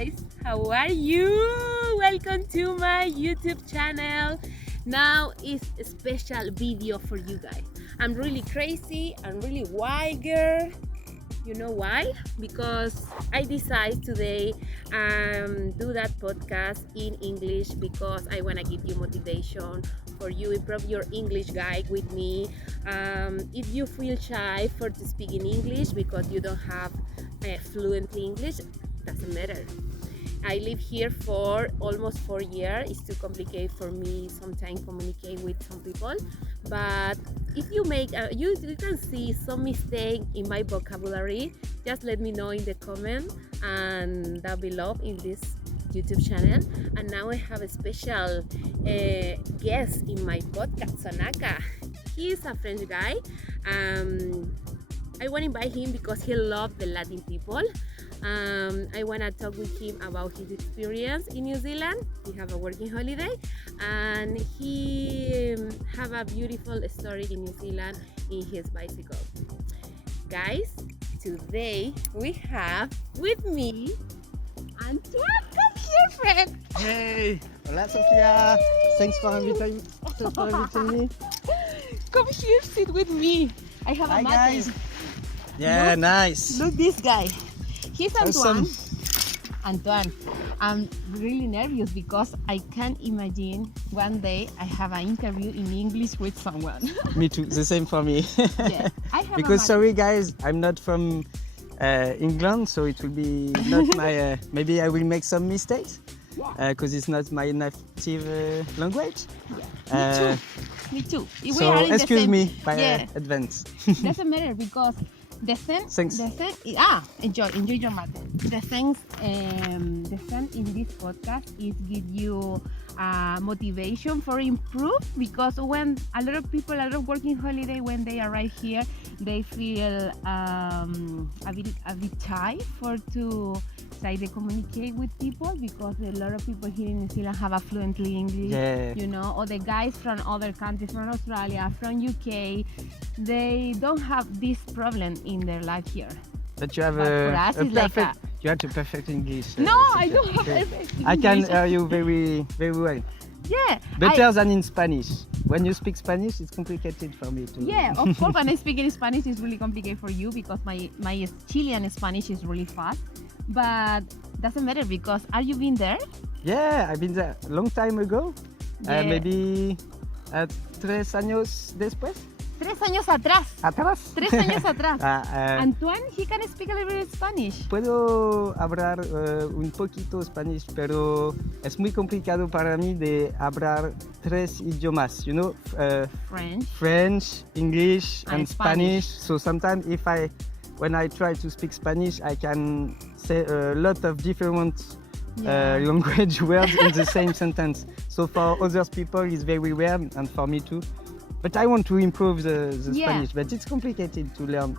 guys, how are you? Welcome to my YouTube channel. Now is a special video for you guys. I'm really crazy, I'm really wild girl. You know why? Because I decided today do that podcast in English because I want to give you motivation for you improve your English guide with me. If you feel shy for to speak in English because you don't have fluently English, doesn't matter. I live here for almost 4 years. It's too complicated for me sometimes communicate with some people. But if you make, you can see some mistake in my vocabulary, just let me know in the comment and down below in this YouTube channel. And now I have a special guest in my podcast, Sonaka. He's a French guy. I want to invite him because he loves the Latin people. I want to talk with him about his experience in New Zealand. He have a working holiday and he have a beautiful story in New Zealand in his bicycle. Guys, today we have with me Antoine. Come here, friend. Hey, hola Sofia. Thanks for inviting me. Come here, sit with me. I have a Hi mate. guys. Yeah, nice. Look this guy. He's Antoine. Awesome. Antoine, I'm really nervous because I can't imagine one day I have an interview in English with someone. Me too. The same for me. Yeah, I have Because sorry guys, I'm not from England, so it will be not my. Maybe I will make some mistakes because it's not my native language. Yeah. Me too. We So are in excuse the same, me by yeah. advance. Doesn't matter because the sense, Thanks. enjoy your matter. The sense in this podcast is give you motivation for improve, because when a lot of working holiday, when they arrive here, they feel a bit shy for to try to communicate with people, because a lot of people here in New Zealand have a fluently English. Yeah. You know, or the guys from other countries, from Australia, from UK, they don't have this problem in their life here. But you have But for us, a it's like perfect. You have a perfect English. No, I Sofia. don't have Okay. perfect I can English. hear you very, very well. Yeah. Better than in Spanish. When you speak Spanish, it's complicated for me too. Yeah, of course, when I speak in Spanish, it's really complicated for you because my Chilean Spanish is really fast. But doesn't matter because are you been there? Yeah, I've been there a long time ago. Yeah. Maybe 3 años después. 3 años atrás. Atrás. 3 años atrás. Antoine, he can speak a little bit Spanish. Puedo hablar un poquito Spanish, pero es muy complicado para mí de hablar 3 idiomas, you know, French, English, and Spanish. So sometimes when I try to speak Spanish, I can say a lot of different language words in the same sentence. So for other people, it's very weird, and for me too. But I want to improve the Spanish, but it's complicated to learn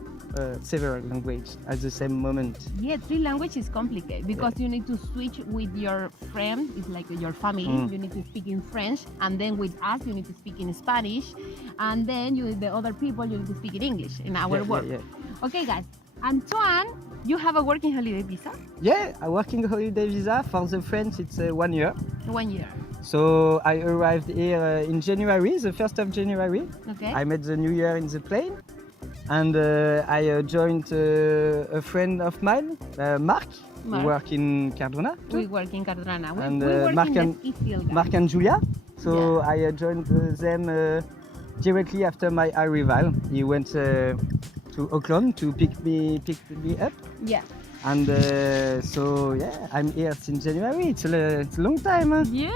several languages at the same moment. Yeah, 3 languages is complicated because you need to switch with your friend, it's like your family, you need to speak in French, and then with us you need to speak in Spanish, and then the other people you need to speak in English in our work. Okay guys, Antoine, you have a working holiday visa? Yeah, a working holiday visa. For the French it's 1 year. 1 year. So I arrived here in January, the 1st of January. Okay. I met the new year in the plane, and I joined a friend of mine, Mark, who work in Cardona. We work in Cardona. And we work Mark in and- the ski field, guys. Mark and Julia. So I joined them directly after my arrival. He went to Auckland to pick me up. Yeah. And so yeah, I'm here since January. It's a long time. Huh? Yeah.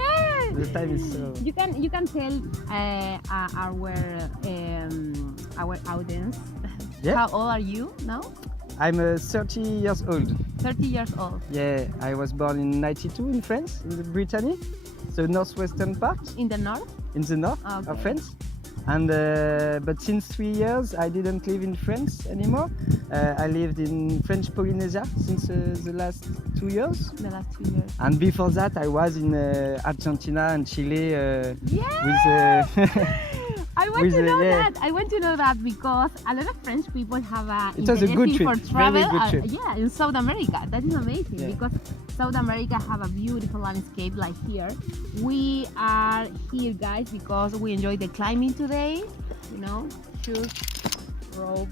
The time is so. You can tell our audience. Yeah. How old are you now? I'm 30 years old. 30 years old. Yeah, I was born in '92 in France, in the Brittany, the northwestern part, In the north? in the north Okay. of France. And but since 3 years, I didn't live in France anymore. I lived in French Polynesia since the last 2 years. The last 2 years. And before that, I was in Argentina and Chile Yeah. with I want to know that. I want to know that because a lot of French people have a it was a good trip. for travel. Very good trip. Yeah, in South America. That is amazing because South America have a beautiful landscape like here. We are here, guys, because we enjoy the climbing today. You know, shoes, rope,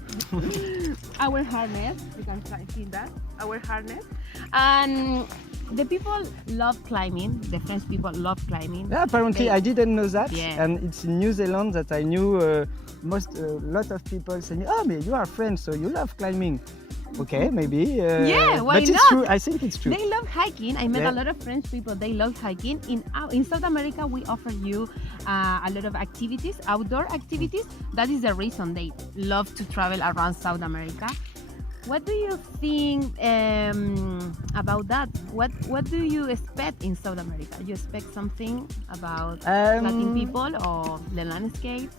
our harness. You can see that our harness, and the people love climbing. The French people love climbing. Yeah, apparently I didn't know that. Yeah. And it's in New Zealand that I knew a lot of people saying, "Oh, but you are French, so you love climbing." Okay, maybe. Yeah, why but not? It's true. I think it's true. They love hiking. I met a lot of French people. They love hiking. In South America, we offer you a lot of activities, outdoor activities. That is the reason they love to travel around South America. What do you think about that? What do you expect in South America? You expect something about Latin people or the landscape?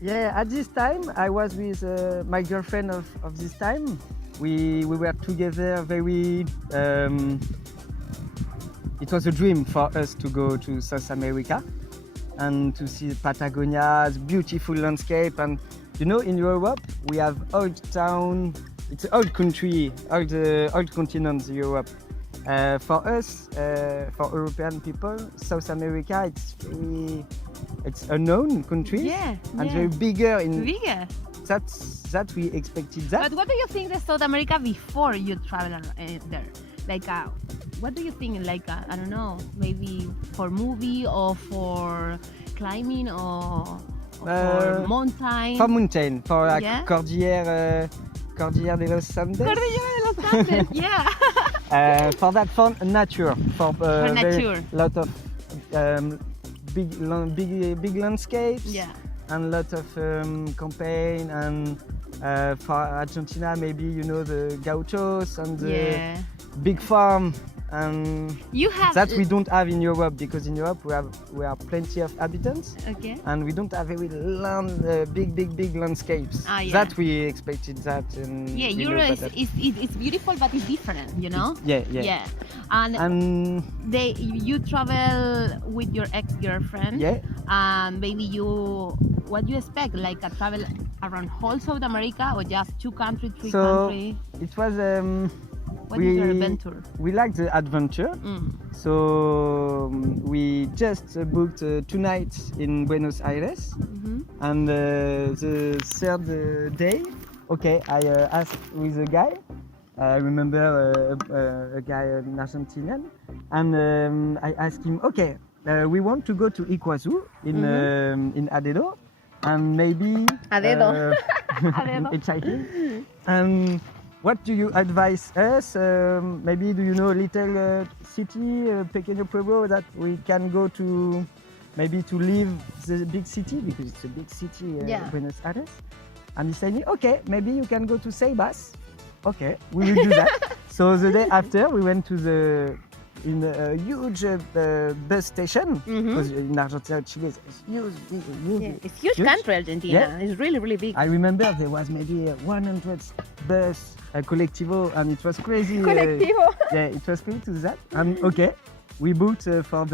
Yeah, at this time I was with my girlfriend of this time. We were together very. It was a dream for us to go to South America and to see Patagonia's beautiful landscape. And you know, in Europe we have old town. It's an old country, old continent, Europe. For us, for European people, South America, it's a known country and very bigger. Bigger. That we expected that. But what do you think of South America before you travel there? Like, what do you think? Like, I don't know, maybe for movie or for climbing or for mountain? For mountain, for Cordillère de los Andes. Cordillera de los Andes, yeah. For that, for nature, for nature, lot of big landscapes, and lot of campaign, and for Argentina maybe you know the gauchos and the big farm. And that we don't have in Europe, because in Europe we have plenty of inhabitants, and we don't have very big landscapes. That we expected that. In Europe it's beautiful, but it's different, you know. Yeah. And you travel with your ex-girlfriend. And maybe what you expect, like a travel around whole South America or just 2 countries, 3 countries? It was. What is your adventure? We like the adventure, so we just booked 2 nights in Buenos Aires, and the third day, I asked with a guy. I remember a guy, an Argentinian, and I asked him, we want to go to Iguazu in Adedo, and maybe Adedo. Hitchhiking. And what do you advise us? Maybe do you know a little city, pequeño pueblo that we can go to, maybe to leave the big city, because it's a big city, Buenos Aires. And he said, maybe you can go to Ceibas. We will do that. So the day after, we went to in a huge bus station, because in Argentina, Chile is huge. It's huge country, Argentina. It's really, really big. I remember there was maybe 100 bus, collectivo, and it was crazy. Collectivo. It was crazy to do that. And we booked for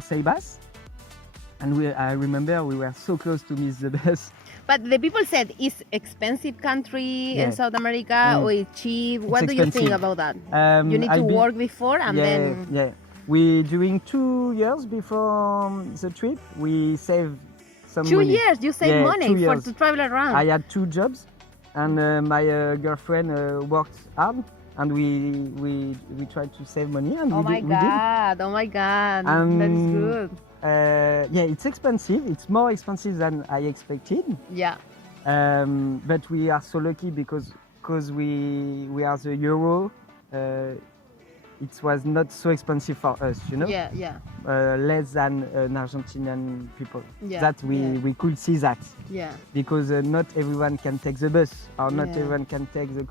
Ceibas, and I remember we were so close to miss the bus. But the people said it's expensive country in South America or it's cheap. What do you think about that? You need to work before and then... Yeah, we during 2 years before the trip, we saved some 2 money. years, you save money to travel around. I had 2 jobs, and my girlfriend worked hard, and we tried to save money, and we did. Oh my God, that's good. It's expensive. It's more expensive than I expected. But we are so lucky because we are the euro. It was not so expensive for us, you know. Less than an Argentinian people. That we could see that. Because not everyone can take the bus, or not everyone can take the.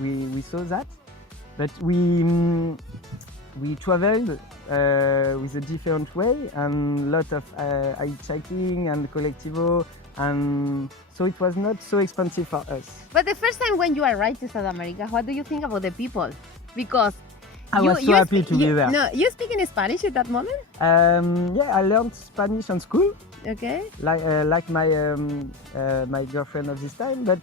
We saw that, but we traveled with a different way, and lot of hitchhiking and collectivo, and so it was not so expensive for us. But the first time when you arrived to South America, what do you think about the people? Because I was so happy to be there. No, you speak in Spanish at that moment? Yeah, I learned Spanish in school, Okay. like my girlfriend of this time, but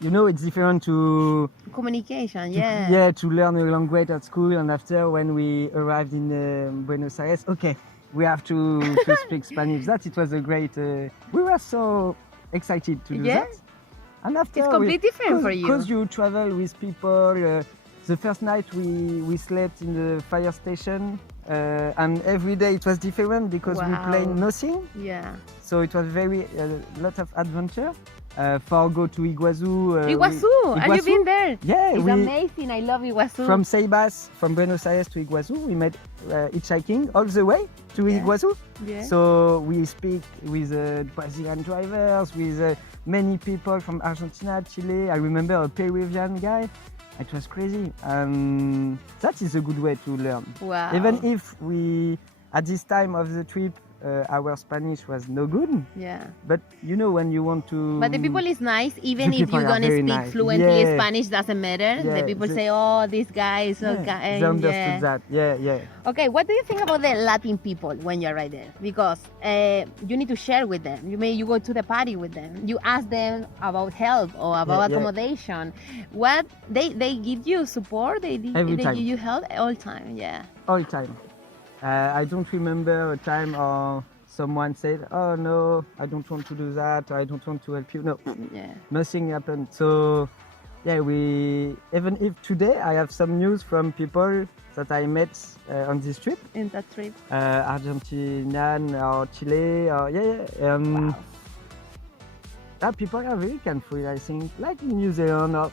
you know, it's different to Communication, yeah. to learn a language at school, and after when we arrived in Buenos Aires, okay, we have to speak Spanish. That it was a great. We were so excited to do that, and after It's completely different for you. Because you travel with people. The first night we slept in the fire station, and every day it was different because we played nothing. Yeah. So it was very a lot of adventure. For go to Iguazu. Iguazu, have you been there? Yeah, it's amazing. I love Iguazu. From Ceibas, from Buenos Aires to Iguazu, we made hitchhiking all the way to Iguazu. Yeah. So we speak with Brazilian drivers, with many people from Argentina, Chile. I remember a Peruvian guy. It was crazy. That is a good way to learn. Wow. Even if we, at this time of the trip, our Spanish was no good. Yeah. But you know when you want to. But the people is nice, even The if people you are don't very speak nice. fluently Yeah. Spanish, doesn't matter. Yeah, The people the- say, "Oh, this guy is so Yeah, kind." they understood that. Yeah. Okay, what do you think about the Latin people when you're right there? Because you need to share with them. You go to the party with them. You ask them about help or about Yeah. accommodation. What they give you support? They Every time. give you help all time. Yeah. All time. I don't remember a time or someone said, "Oh no, I don't want to do that. I don't want to help you." No, Yeah. nothing happened. So yeah, even if today I have some news from people that I met on this trip, In that trip. Argentinian or Chile or Wow. people are very kind for it, I think, like in New Zealand or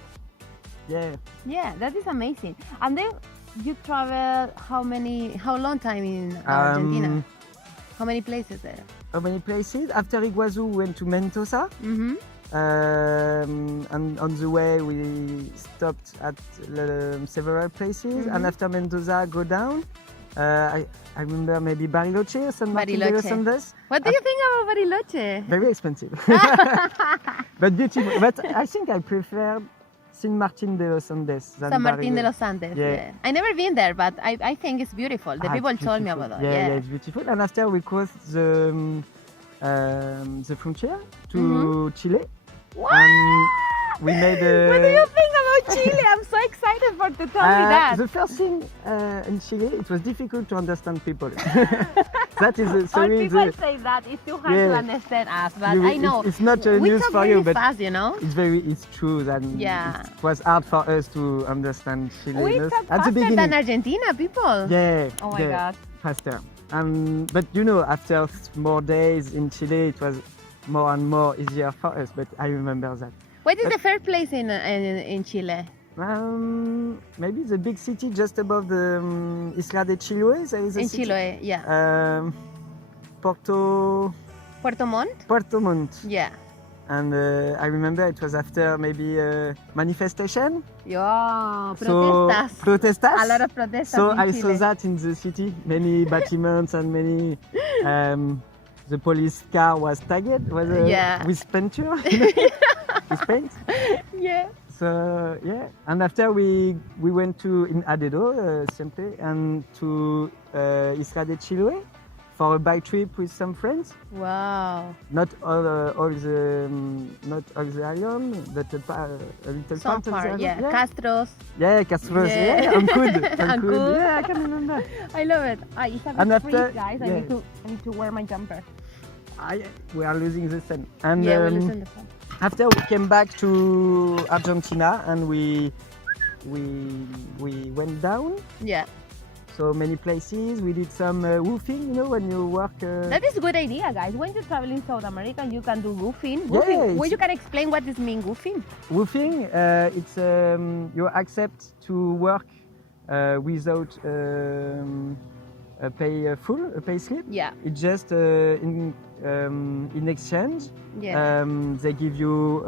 Yeah, that is amazing. And then you travel how long time in Argentina? How many places there? How many places? After Iguazu, we went to Mendoza. Mm-hmm. And on the way we stopped at several places, and after Mendoza go down. I remember maybe Bariloche or San Martin de los Bariloche. Andes. What do you think about Bariloche? Very expensive, but beautiful. But I think I prefer San Martin de los Andes than San Martin de Bariloche. los Andes. Yeah. Yeah. I never been there, but I think it's beautiful. The people It's told me beautiful. about that. Yeah, it's beautiful. And after we crossed the frontier to Chile. What? And we made What do you think about Chile? I'm so excited for to tell me that. The first thing in Chile, it was difficult to understand people. That is All sorry. people say that it's too hard to understand us, but I know It's not we news talk for really you, but fast, you know. it's true that Yeah. it was hard for us to understand Chile. We talk at the faster beginning. than Argentina people. Yeah. Oh my God. Faster. But you know, after more days in Chile, it was more and more easier for us. But I remember that. What is the first place in Chile? Maybe the big city just above the Isla de Chiloé. There is a In city. Chile, yeah. Puerto Montt? Montt. Yeah. And I remember it was after maybe a manifestation. Yeah, So, protestas. A lot of protestas So in I Chile. saw that in the city, many battlements and many. The police car was tagged with painture, with paint. Yeah. So yeah, and after we went to in Adedo, Siempre, and to Isla de Chiloé for a bike trip with some friends. Wow. Not all the island, but a little Some part of the part, island. yeah. Castros. Yeah, Castros. Yeah. Yeah, Ancud. Ancud. Yeah, I can remember. I love it. It's a And bit after- freeze, guys. yeah. I need to wear my jumper. We are losing the sun. And Yeah, we listen to some. after we came back to Argentina and we went down. Yeah. So many places. We did some woofing, you know, when you work. That is a good idea, guys. When you travel in South America, you can do goofing. Yeah, Well, it's- you can explain what this means, goofing. Woofing, it's you accept to work without a pay slip. Yeah. It's just in exchange. Yeah. They give you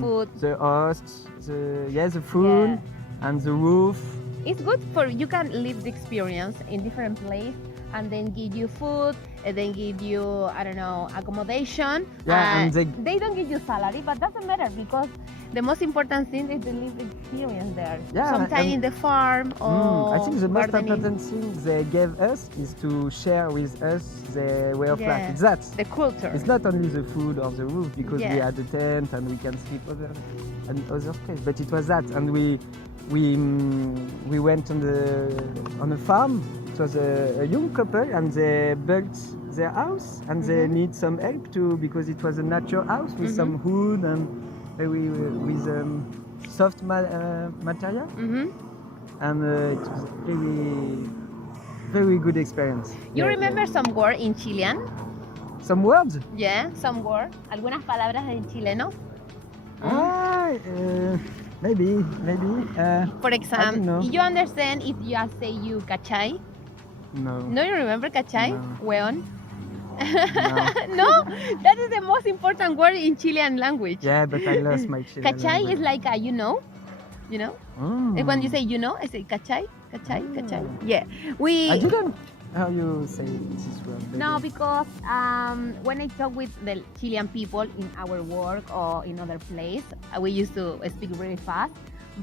Food. the host, the food, and the roof. It's good for you can live the experience in different places and then give you food and then give you, I don't know, accommodation. Yeah, and they don't give you salary, but doesn't matter because The most important thing is the lived experience there. Yeah, Sometimes in the farm or I think the most gardening. important thing they gave us is to share with us the way of life. It's that. The culture. It's not only the food or the roof, because we Yeah. had a tent and we can sleep other place, but it was that. And we went on a farm. It was a young couple, and they built their house, and they need some help too, because it was a natural house with some wood and with soft material, and it was very good experience. You remember some word in Chilean? Some words? Yeah, some word. Algunas palabras en chileno. Maybe. For I don't example, know. you understand if you say you cachai? No. No, you remember cachai? No. Weon? No. No, that is the most important word in Chilean language. Yeah, but I lost my Chilean Cachai language. is like a you know. And when you say you know, I say cachai. Yeah, I didn't. How you say this word? No, because when I talk with the Chilean people in our work or in other place, we used to speak really fast.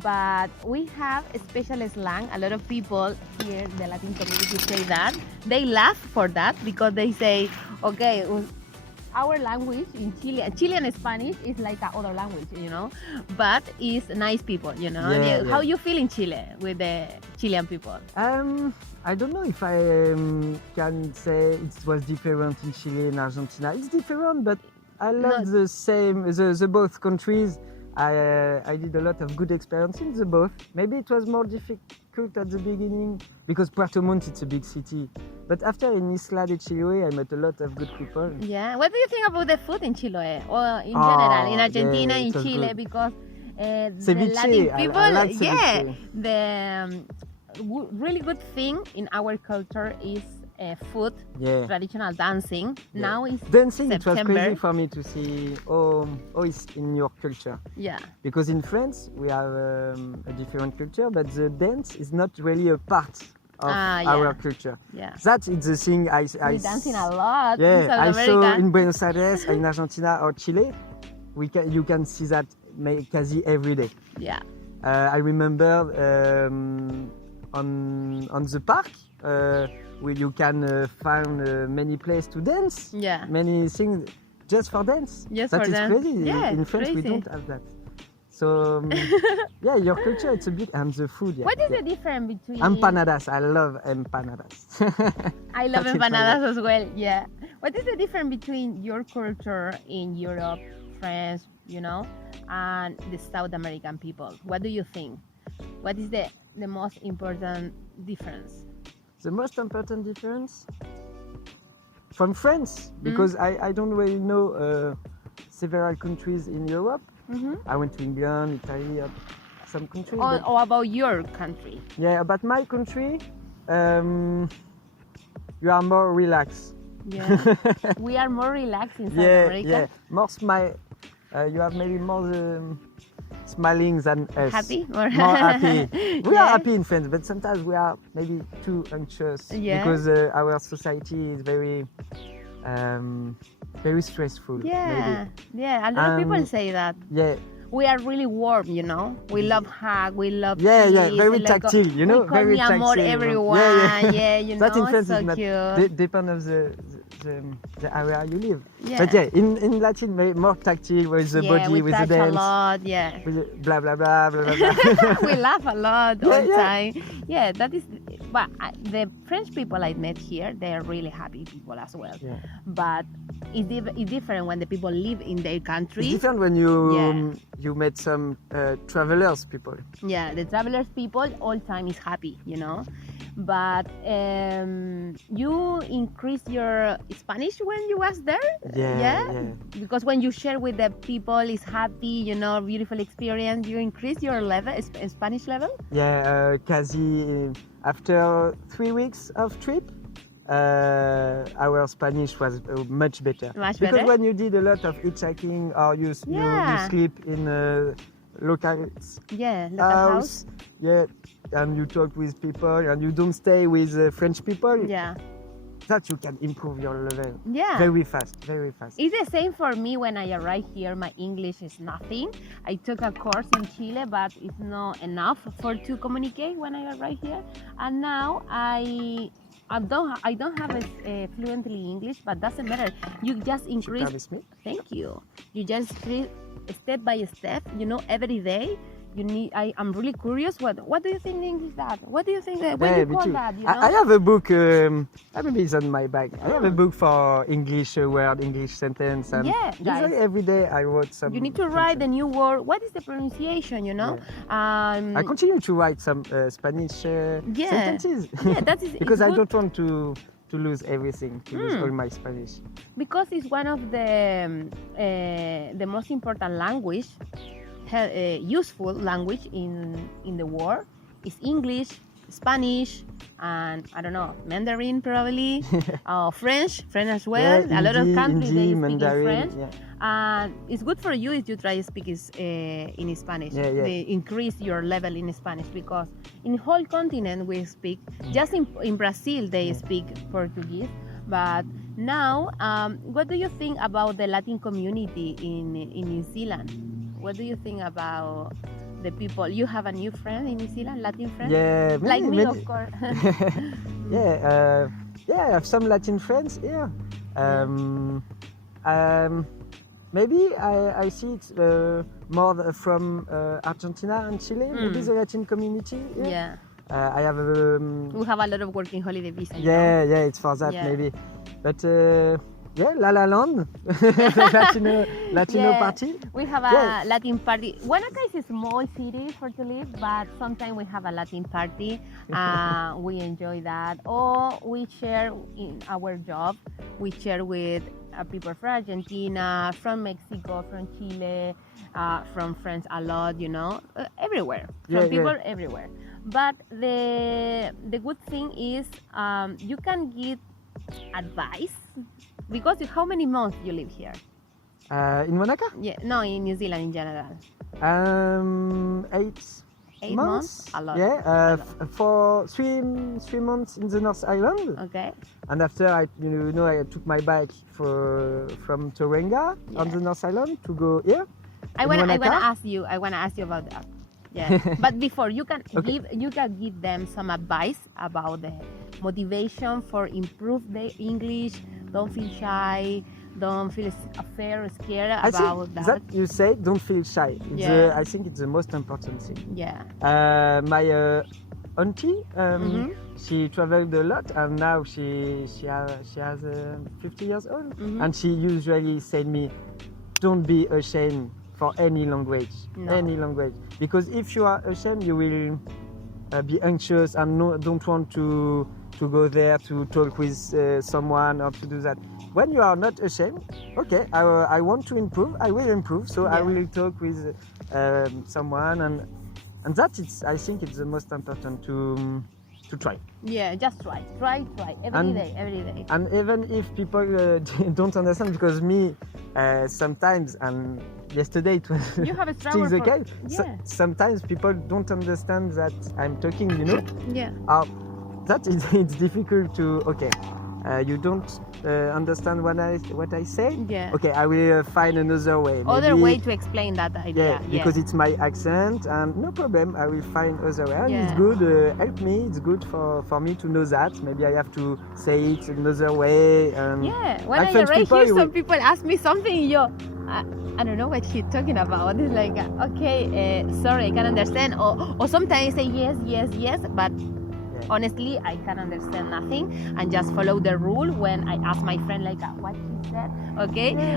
But we have a special slang. A lot of people here, the Latin community, say that. They laugh for that because they say, okay, our language in Chile, Chilean Spanish is like another language, but it's nice people, Yeah. How you feel in Chile with the Chilean people? I don't know if I can say it was different in Chile and Argentina. It's different, but I love the same, the both countries. I did a lot of good experience in the both. Maybe it was more difficult at the beginning because Puerto Montt, it's a big city. But after in Isla de Chiloé, I met a lot of good people. Yeah. What do you think about the food in Chile or in general in Argentina, yeah, in it was Chile? good. Because the Ceviche, Latin people, I like ceviche. the really good thing in our culture is food, traditional dancing. Yeah. Now it's dancing. It was September. crazy for me to see. Oh, it's in your culture. Yeah. Because in France we have a different culture, but the dance is not really a part of our culture. Yeah. That is the thing We're dancing a lot in Yeah, South I America. saw in Buenos Aires, in Argentina or Chile. You can see that quasi every day. Yeah. I remember on the park where you can find many places to dance. Yeah. Many things just for dance. Just that for is dance. crazy. Yeah, in France we crazy. don't have that. So yeah, your culture it's a bit, and the food. Yeah, What is the difference between empanadas? I love empanadas. I love That's it, empanadas as well. Yeah. What is the difference between your culture in Europe, France, and the South American people? What do you think? What is the most important difference? The most important difference from France, because I don't really know several countries in Europe. I went to England, Italy, some countries. Or about your country? Yeah, about my country, you are more relaxed. Yeah. We are more relaxed in South America. Yeah, more smile. You have maybe more smiling than us. Happy? More happy. We Yeah. are happy in France, but sometimes we are maybe too anxious because our society is very stressful. Yeah. Maybe. Yeah. A lot of people say that. Yeah. We are really warm, We love hug, we love Yeah, kiss, very and tactile, we call very mi amor tactile. everyone. Yeah, That in France so is not cute. depend of the area you live. Yeah. But yeah, in Latin, more tactile with the body, we with the touch dance. a lot, yeah. With the blah blah blah blah blah. blah. We laugh a lot all the Yeah. time. Yeah, that is. But the French people I met here, they are really happy people as well. Yeah. But it's different when the people live in their country. It's different when you met some travelers people. Yeah, the travelers people all time is happy, But you increase your Spanish when you was there? Yeah. Because when you share with the people, is happy, beautiful experience. You increase your level, Spanish level? Yeah, quasi after 3 weeks of trip, our Spanish was much better. Much because better? when you did a lot of hitchhiking or you sleep in local House. Yeah, and you talk with people and you don't stay with French people. Yeah. that you can improve your level very fast. It's the same for me when I arrived here. My English is nothing. I took a course in Chile, but it's not enough to communicate when I arrived here. And now I don't have a fluently English, but doesn't matter. You just increase. Thank you. You just increase step by step. Every day. I'm really curious. What do you think English that? What do you think that? What do you call that? I have a book. Maybe it's on my bag. I have a book for English word, English sentence, and usually every day I wrote some. You need to write the new word. What is the pronunciation? I continue to write some Spanish sentences. That is because I don't want to lose everything, to lose all my Spanish. Because it's one of the most important language. Useful language in the world is English, Spanish, and I don't know, Mandarin probably, French as well. A lot of countries they speak Mandarin, in French. And it's good for you if you try to speak in Spanish. They increase your level in Spanish, because in the whole continent we speak. Just in Brazil they speak Portuguese. But now, what do you think about the Latin community in New Zealand? What do you think about the people? You have a new friend in New Zealand, Latin friend? Yeah, like me, of course. I have some Latin friends. Yeah. Maybe I see it more from Argentina and Chile. Maybe the Latin community. Yeah. I have. We have a lot of working holiday visa. Yeah, it's for that maybe, but. La La Land, Latino party. We have a Latin party. Wanaka is a small city to live, but sometimes we have a Latin party. We enjoy that. Or we share in our job. We share with people from Argentina, from Mexico, from Chile, from France a lot. Everywhere. From people everywhere. But the good thing is you can give advice. Because how many months you live here? In Monaco? Yeah, no, in New Zealand in general. 8 months. A lot. Yeah, for three months in the North Island. Okay. And after I took my bike from Tauranga on the North Island to go here. I wanna ask you about that. Yeah. But before you can give them some advice about the motivation for improve their English. Don't feel shy. Don't feel scared about that. That you say, don't feel shy. I think it's the most important thing. Yeah. My auntie, she traveled a lot, and now she has 50 years old, and she usually said me, don't be ashamed for any language, because if you are ashamed, you will be anxious and don't want to go there to talk with someone or to do that. When you are not ashamed, okay, I want to improve, I will improve, so I will talk with someone, and that I think it's the most important to try. Yeah, just try every day. And even if people don't understand, because me sometimes, and yesterday it was you have a struggle still the case. Sometimes people don't understand that I'm talking, that it's difficult to you don't understand what I say. Okay, I will find another way. Other way to explain that idea. Because it's my accent, and no problem, I will find other way. And it's good, help me, it's good for me to know that. Maybe I have to say it another way. When I arrive here, some people ask me something, I don't know what she's talking about. It's like, sorry, I can understand. Or sometimes I say yes, but honestly, I can understand nothing and just follow the rule when I ask my friend what she said,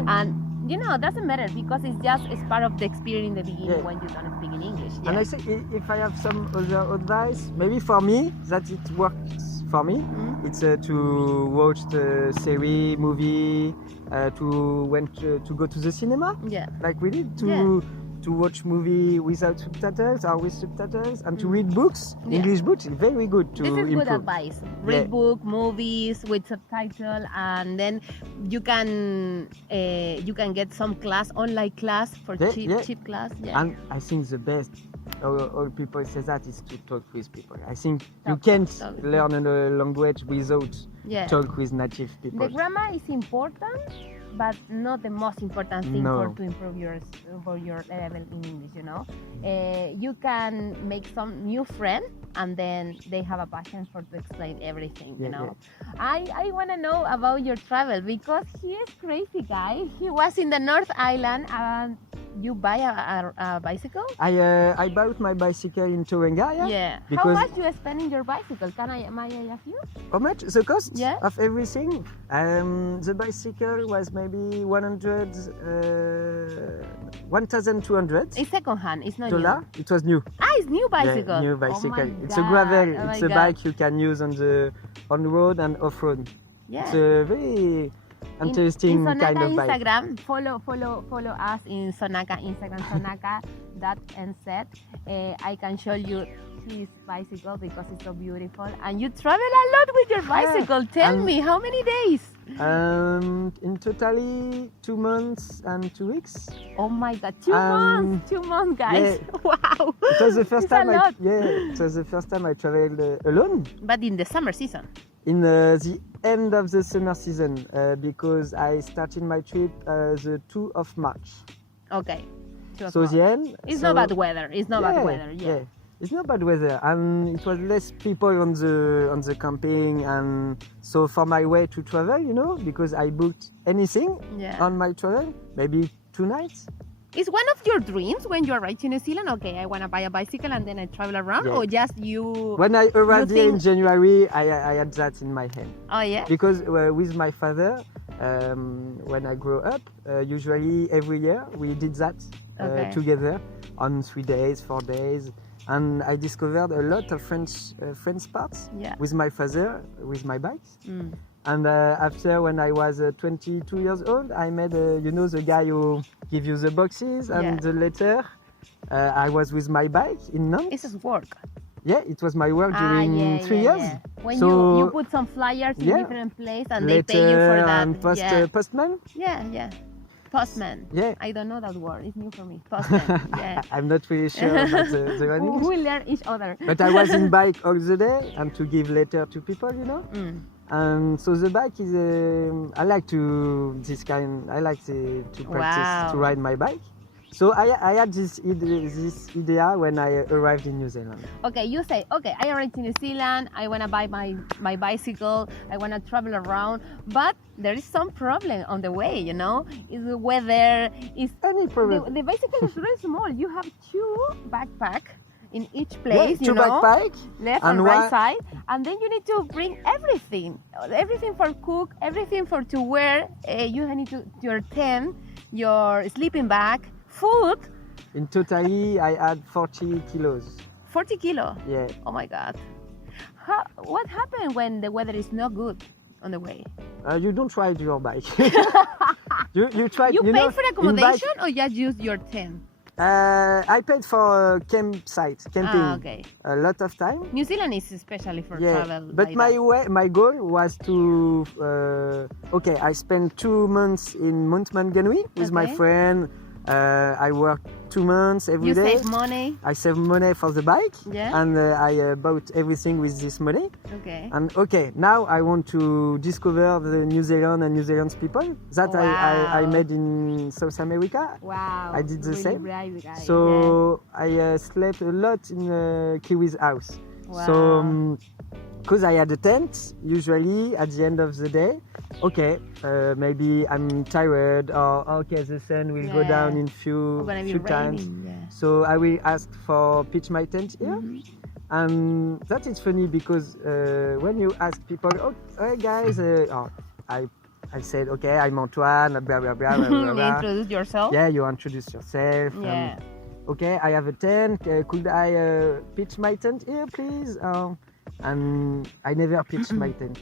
and doesn't matter, because it's part of the experience in the beginning when you don't speak in English. And I think if I have some other advice, maybe for me, that it works for me, it's to watch the series, movie, to go to the cinema, like we did, to watch movie without subtitles or with subtitles, and to read books, English books, very good to improve. This is good advice. Read book, movies with subtitle, and then you can get some online class for cheap class. And I think the best, all people say that, is to talk with people. I think you can't learn a language without talk with native people. The grammar is important, but not the most important thing to improve your level in English. You know, you can make some new friend, and then they have a passion for to explain everything. You know, I want to know about your travel because he is crazy guy. He was in the North Island and. You buy a bicycle? I bought my bicycle in Torenga, yeah. How much you spend in your bicycle? May I ask you? How much? The cost of everything? The bicycle was maybe 1,200. It's second hand, it's not $. new. It was new. It's new bicycle. Yeah, new bicycle. Oh it's a gravel. It's a bike you can use on road and off road. Yeah. It's a very interesting in kind of bike. Instagram, follow us in Sonaka Instagram, Sonaka.nz. I can show you his bicycle because it's so beautiful. And you travel a lot with your bicycle. Tell me, how many days? In totally 2 months and 2 weeks. Oh my God, 2 months! 2 months, guys! Yeah. Wow! It was the first time. It was the first time I traveled alone. But in the summer season. In the end of the summer season, because I started my trip the 2nd of March. Okay. So the end. It's not bad weather. It's not bad weather. Yeah. It's not bad weather, and it was less people on the camping, and so for my way to travel, you know, because I booked anything on my travel, maybe 2 nights. Is one of your dreams when you arrive to New Zealand? Okay, I want to buy a bicycle and then I travel around, or just you? When I arrived here in January, I had that in my head. Oh yeah. Because with my father, when I grew up, usually every year we did that together on 3 days, 4 days. And I discovered a lot of French spots with my father, with my bikes. And after, when I was 22 years old, I met, the guy who gives you the boxes and the letter. I was with my bike in Nantes. This is work. Yeah, it was my work during 3 years. Yeah. When you put some flyers in different places and they pay you for that. And postman? Yeah. Postman. Yeah. I don't know that word. It's new for me. Postman. Yeah. I'm not really sure about the running. We learn each other. But I was in bike all the day and to give letter to people, you know. And so the bike is. I like to practice to ride my bike. So I had this idea when I arrived in New Zealand. Okay, you say, I arrived in New Zealand, I want to buy my bicycle, I want to travel around, but there is some problem on the way, you know? Is the weather, any problem. The bicycle is very small. You have 2 backpacks in each place, you know? 2 backpacks. Left and right side. And then you need to bring everything for cook, everything for to wear. You need your tent, your sleeping bag, food. In totally, I had 40 kilos. 40 kilos? Yeah. Oh my God. What happened when the weather is not good on the way? You don't ride your bike. you try. You pay for accommodation or just use your tent? I paid for camping. Okay. A lot of time. New Zealand is especially for travel. But my goal was to. I spent 2 months in Mount Maunganui with my friend. I worked 2 months every day. You save money? I saved money for the bike. Yeah. And I bought everything with this money. Okay. And now I want to discover the New Zealand and New Zealand's people that I made in South America. Wow. I did the really same. Brave guy. So I slept a lot in Kiwi's house. Wow. So because I had a tent, usually at the end of the day, maybe I'm tired, or the sun will go down in few times. So I will ask for pitch my tent here. And that is funny because when you ask people, hey guys, I said, I'm Antoine, blah, blah, blah, blah, blah. You introduce yourself? Yeah, you introduce yourself. Yeah. I have a tent. Could I pitch my tent here, please? And I never pitched my tent.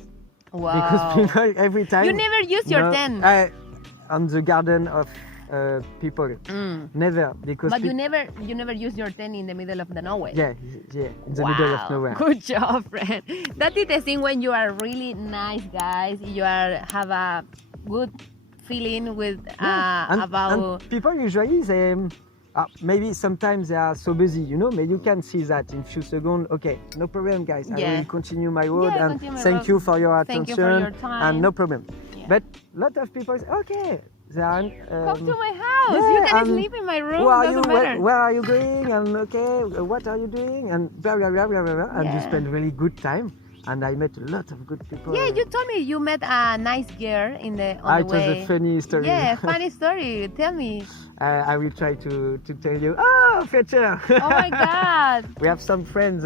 Wow. Because people every time. You never use your tent? On the garden of people. Never. But you never use your tent in the middle of the nowhere? Yeah, in the middle of nowhere. Good job, friend. That is the thing when you are really nice guys, you have a good feeling with about... And people usually, maybe sometimes they are so busy, you know, maybe you can see that in few seconds. Okay, no problem, guys. I will continue my road, and thank you for your attention. Thank you for your time. And no problem. Yeah. But a lot of people say, okay, they are, come to my house. You can sleep in my room. Doesn't matter. Where are you going? And okay, what are you doing? And blah blah blah blah blah. And you spend really good time. And I met a lot of good people. Yeah, you told me you met a nice girl on the way. It was a funny story. Yeah, funny story. Tell me. I will try to tell you. Oh, Fetcher! Oh my God! We have some friends.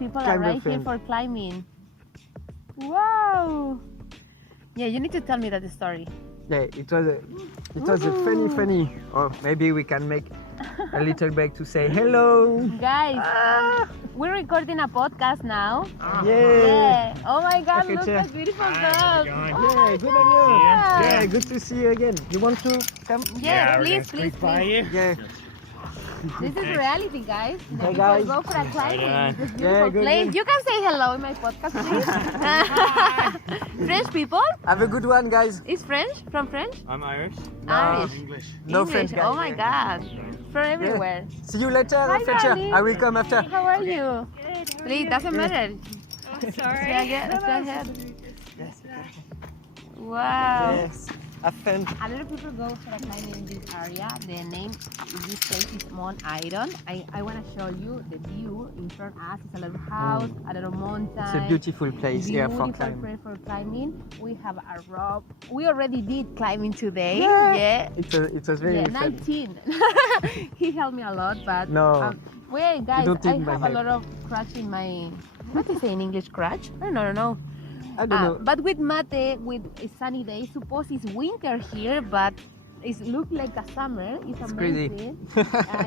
People are right here for climbing. Wow! Yeah, you need to tell me that story. Yeah, it was a funny. Or maybe we can make a little break to say hello. Guys, we're recording a podcast now. Yeah. Oh my God, look at beautiful girls. Yeah, good on you. Yeah, good to see you again. You want to come? Yeah, please. Yeah. This is reality, guys. Hey guys. Go for a climbing. This beautiful good, place. good. You can say hello in my podcast, please. French people? Have a good one, guys. Is French? From French? I'm Irish. Irish. English. No English. French guys. Oh my God. From everywhere. See you later, Hi, Fetcher. darling. I will come after. How are you? Please, doesn't matter. Oh, sorry. Go ahead. Wow. Yes. Have fun. A lot of people go for a climbing in this area. The name of this place is Mount Iron. I want to show you the view in front of us. It's a little house, a little mountain. It's a beautiful place here for climbing. Beautiful for climbing. We have a rope. We already did climbing today. Yeah. It was very fun. 19. He helped me a lot, but No. wait, guys, don't I take my have a help. lot of scratch in my. What do you say in English? Scratch? I don't know. I don't know. But with mate, with a sunny day, suppose it's winter here, but it looks like a summer. It's amazing.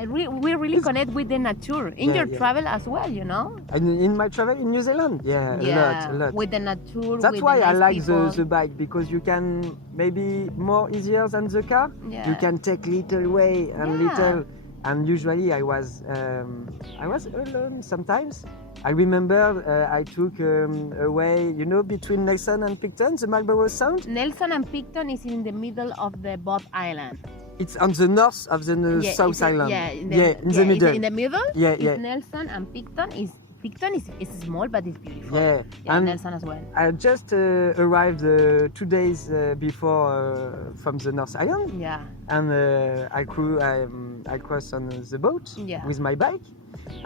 We really connect with the nature in your travel as well, you know. And in my travel in New Zealand, a lot. With the nature. That's with why the I nice like people. the bike, because you can maybe more easier than the car. Yeah. You can take little way and little. And usually I was alone sometimes. I remember I took a way, you know, between Nelson and Picton, the Marlborough Sound. Nelson and Picton is in the middle of the Bob Island. It's on the north of the South Island. In the middle. In the middle? Yeah. Nelson and Picton is small, but it's beautiful. Yeah, and Nelson as well. I just arrived 2 days before from the North Island. Yeah. And I crossed on the boat with my bike.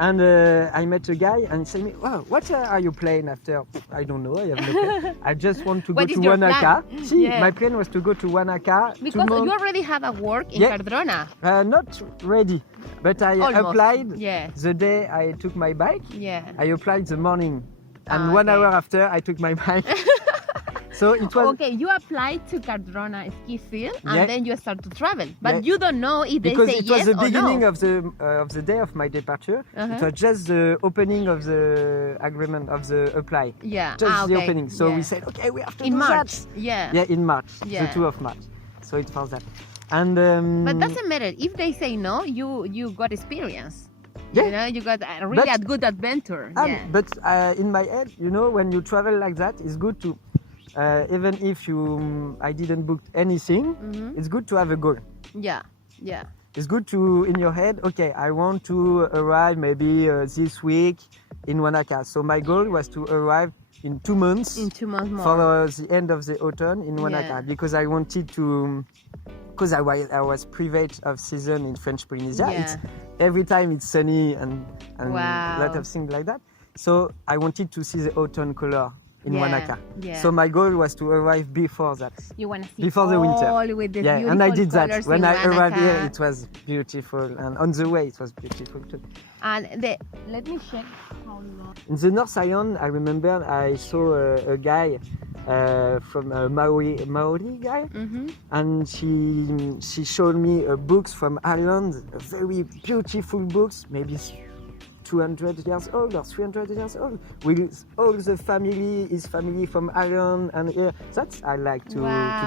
And I met a guy and said me, "Wow, what are you playing after?" I don't know. I have no plan. I just want to go to Wanaka. See, my plan was to go to Wanaka. Because you already have a work in Cardrona. Not ready, but I applied the day I took my bike. Yeah. I applied the morning, and 1 hour after I took my bike. So it was okay. You applied to Cardrona ski field, and then you start to travel, but you don't know if they because say it was yes the or beginning no. of the day of my departure. It was just the opening of the agreement of the apply. Yeah. Just the opening. So we said, okay, we have to in do March. that. Yeah. In March. Yeah. The 2 of March. So it was that. And but doesn't matter if they say no. You got experience. Yeah. You know, you got a good adventure. But in my head, you know, when you travel like that, it's good to. Even if I didn't book anything, it's good to have a goal. Yeah. It's good to, in your head, okay, I want to arrive maybe this week in Wanaka. So my goal was to arrive in 2 months. In 2 months more. For the end of the autumn in Wanaka. Because I wanted to, because I was private of season in French Polynesia. Every time it's sunny and a lot of things like that. So I wanted to see the autumn color in Wanaka. So my goal was to arrive before that. You want to see before the winter. With the And I did that. When I arrived Wanaka. here, it was beautiful, and on the way it was beautiful too. And let me check how long. In the North Island, I remember I saw a guy from a Maori guy, and she showed me books from Ireland, very beautiful books, maybe 200 years old or 300 years old, with all the his family from Ireland, and that's I like to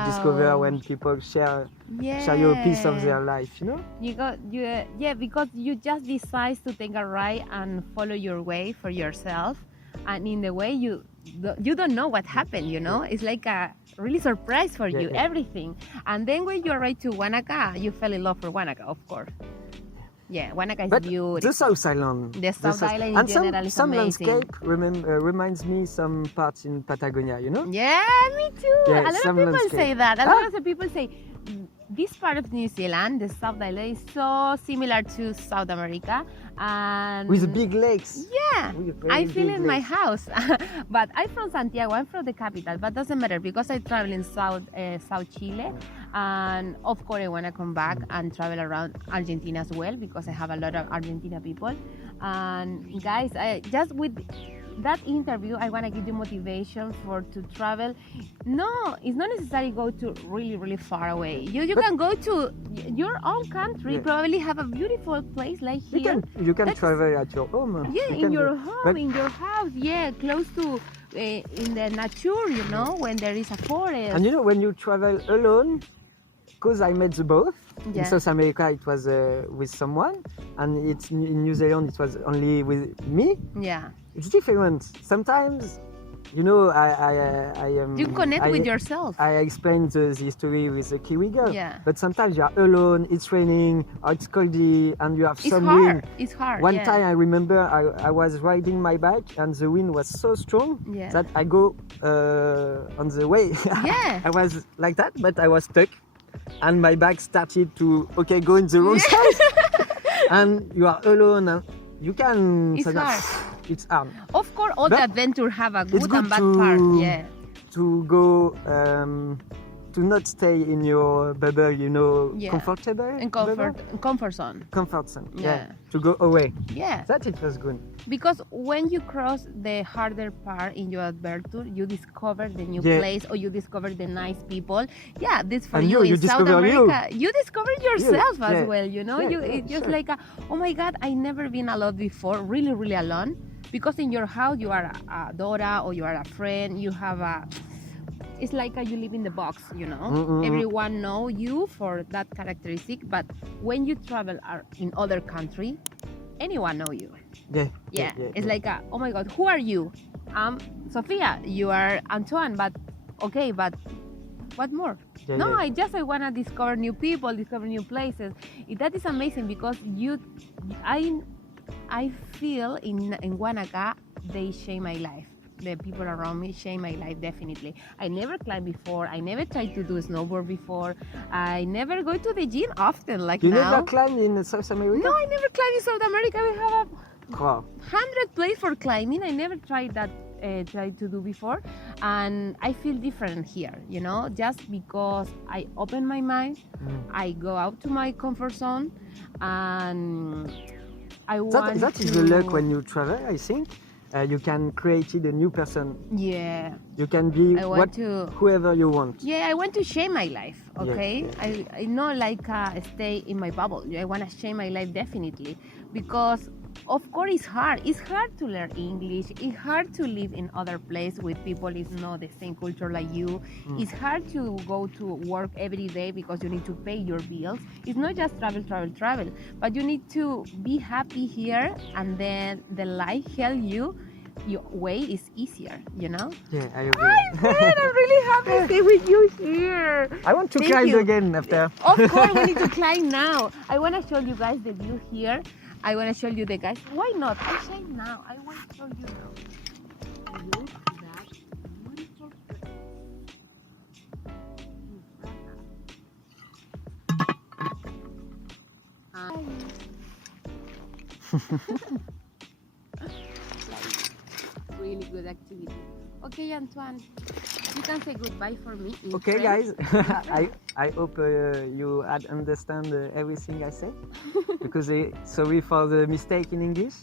discover when people share you a piece of their life, you know. Because you just decide to take a ride and follow your way for yourself, and in the way you don't know what happened, you know. It's like a really surprise for you, everything. And then when you arrive to Wanaka, you fell in love for Wanaka, of course. Yeah, Wanaka is But beautiful. the South Island. The South Island in and general is some amazing. landscape reminds me some parts in Patagonia, you know? Yeah, me too. Yeah, A lot of some people landscape. say that. A lot of people say this part of New Zealand, the South Island, is so similar to South America. And With big lakes. yeah, With very I feel big in my lakes. house. But I'm from Santiago. I'm from the capital. But doesn't matter because I travel in South Chile, and of course I wanna come back and travel around Argentina as well because I have a lot of Argentina people. And guys, just with that interview, I want to give you motivation to travel. No, it's not necessary go to really far away. You can go to your own country, probably have a beautiful place like here. You can travel at your home. Yeah, in your home, in your house, yeah, close to in the nature, you know, when there is a forest. And you know, when you travel alone, because I met the both. Yeah. In South America, it was with someone, and in New Zealand, it was only with me. Yeah. It's different. Sometimes, you know, You connect with yourself. I explained the history with the Kiwi girl. Yeah. But sometimes you are alone, it's raining, or it's coldy, and you have It's some hard. wind. It's hard. One yeah. time I remember I was riding my bike and the wind was so strong that I go on the way. Yeah. I was like that, but I was stuck. And my bike started to go in the wrong side. And you are alone and you can... It's hard. It's hard. Of course, all But the adventure have a good good and bad to- part. Yeah. To go... to not stay in your bubble, you know, Yeah. comfortable. And bubble? comfort zone. Comfort zone. Yeah. To go away. Yeah. That it was good. Because when you cross the harder part in your adventure, you discover the new Yeah. place or you discover the nice people. Yeah, this for And you you in South discover you. America. You discover yourself as Yeah. well, you know? Yeah, It's just sure. like, oh my God, I never been alone before, really alone. Because in your house, you are a daughter or you are a friend, you have a... It's like you live in the box, you know. Mm-mm. Everyone know you for that characteristic, but when you travel in other country, anyone know you. Yeah. It's like, oh my God, who are you? I'm Sofia. You are Antoine, but okay, but what more? Yeah, No, yeah. I wanna discover new people, discover new places. That is amazing because I feel in Wanaka they shape my life. The people around me shape my life definitely. I never climbed before. I never tried to do snowboard before. I never go to the gym often like You now. never climbed in South America? No, I never climbed in South America. We have Wow. 100 place for climbing. I never tried that. Tried to do before, and I feel different here. You know, just because I open my mind, I go out to my comfort zone, and I want. That is to... the luck when you travel, I think. You can create a new person. Yeah. You can be whoever you want. Yeah, I want to share my life. Okay, Yeah. I not like stay in my bubble. I want to share my life definitely because of course it's hard. It's hard to learn English. It's hard to live in other place with people is not the same culture like you. It's hard to go to work every day because you need to pay your bills. It's not just travel, but you need to be happy here, and then the life help you. Your way is easier, you know. Yeah, I agree. Hi, friend, I'm really happy to be with you here. I want to Thank climb you. again after. Of course, we need to climb now. I want to show you guys the view here. I want to show you the guys. Why not? I shine now. I want to show you now. Look at that beautiful place. Really good activity. Okay, Antoine, you can say goodbye for me. In Okay, French. guys. I hope you had understand everything I said. Because sorry for the mistake in English.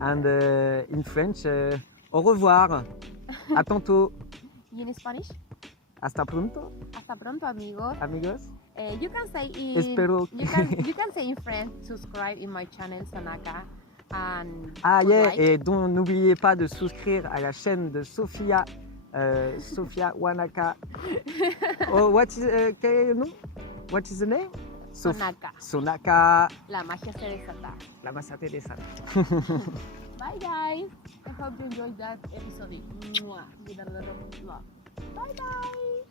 And in French, au revoir. A tantôt. In Spanish? Hasta pronto, Hasta pronto, amigos. amigos. You can say in Espero. you can say in French. Subscribe in my channel Sonaka and Ah put yeah, like. et donc n'oubliez pas de souscrire à la chaîne de Sofia, Sofia Wanaka. Oh, what is quel est le nom? What is the name? Sonaka. Sonaka. La magia se desata. La masa te desata. Bye guys. I hope you enjoyed that episode. Mwah. With a lot of love. Bye bye.